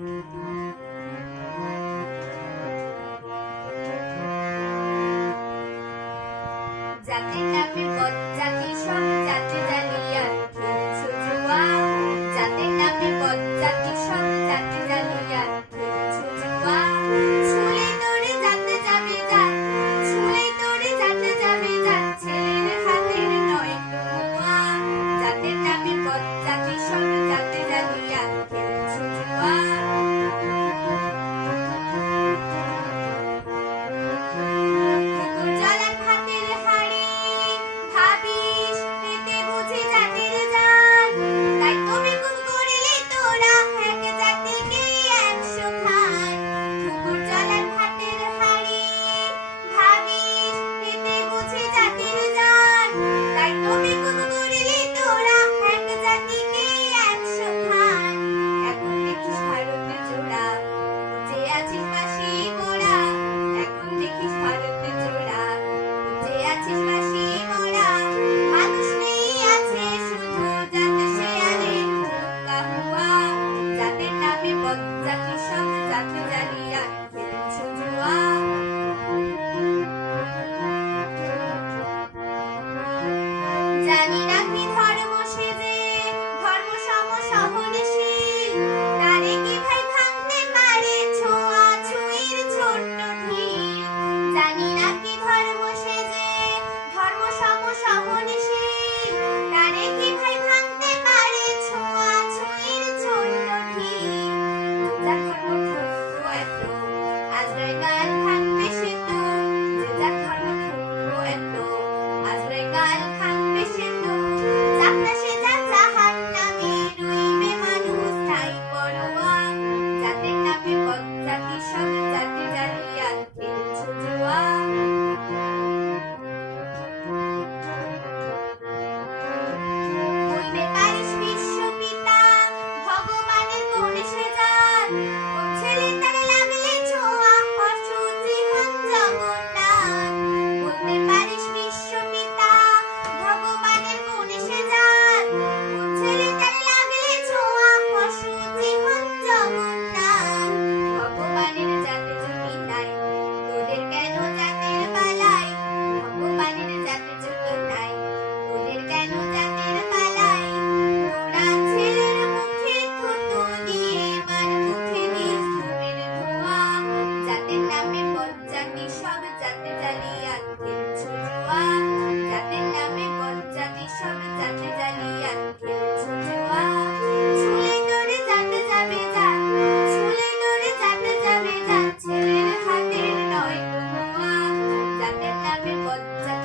জাতির নামে বজ্জাতি সব জাতি জালিয়া খেলছো জুয়া। জাতির নামে বজ্জাতি সব জাতি জালিয়া খেলছো জুয়া। ছুলে তোরে যাতে যাবে যা, ছুলে তোরে যাতে যাবে যা, ছেলের হাতের নয় কুয়া। জাতির নামে বজ্জাতি সব জাতি জালিয়া খেলছো জুয়া। জাতি সব জাতি জালিয়া খেলছো জুয়া। জানি না কি ধর্ম সেজে ধর্ম সম সহনশীল, তারে কি ভাই ভাঙতে পারে ছোঁয়া ছুঁইর ছোট্ট ঢিল। জানি না কি ধর্ম সেজে ধর্ম সম সহনশীল, তারে কি ভাই ভাঙতে পারে ছোঁয়া ছুঁইর ছোট্ট ঢিল। যার ধর্ম ঠুনকো এত আজরাইল থাকবে সে তো, যে যার ধর্ম ঠুনকো এত আজরাইল থাকবে সে তো। যাত্রা সে যা জাহান্নামে রইবে মানুষ তাই পরোয়া। জাতির নামে বজ্জাতি সব জাতি জালিয়া খেলছো জুয়া। বলতে পারিস বিশ্বপিতা ভগবানের কোন সে জাত, কোন ছেলে তারে লাগলে ছোঁয়া অশুচি হন জগন্নাথ। বলতে পারিস বিশ্বপিতা ভগবানের কোন সে জাত, কোন ছেলে তারে লাগলে ছোঁয়া অশুচি হন জগন্নাথ। ভগবানের জাতে যদি নাই তোদের কেন জাতের বালাই, ভগবানের জাতে যদি নাই তোদের কেন জাতের বালাই। তোরা ছেলের মুখে থুতু দিয়ে মার মুখে দিস ধূপের ধোঁয়া। জাতের নামে বজ্জাতি সব জাতি জালিয়া খেলছো জুয়া। জাতের নামে বজ্জাতি সব জাতি জালিয়া খেলছো জুয়া। ছুলে তোরে যাতে যাবে যা, ছুলে তোরে যাতে যাবে যা, ছেলের হাতের নয় কুয়া। জাতের নামে বজ্জাতি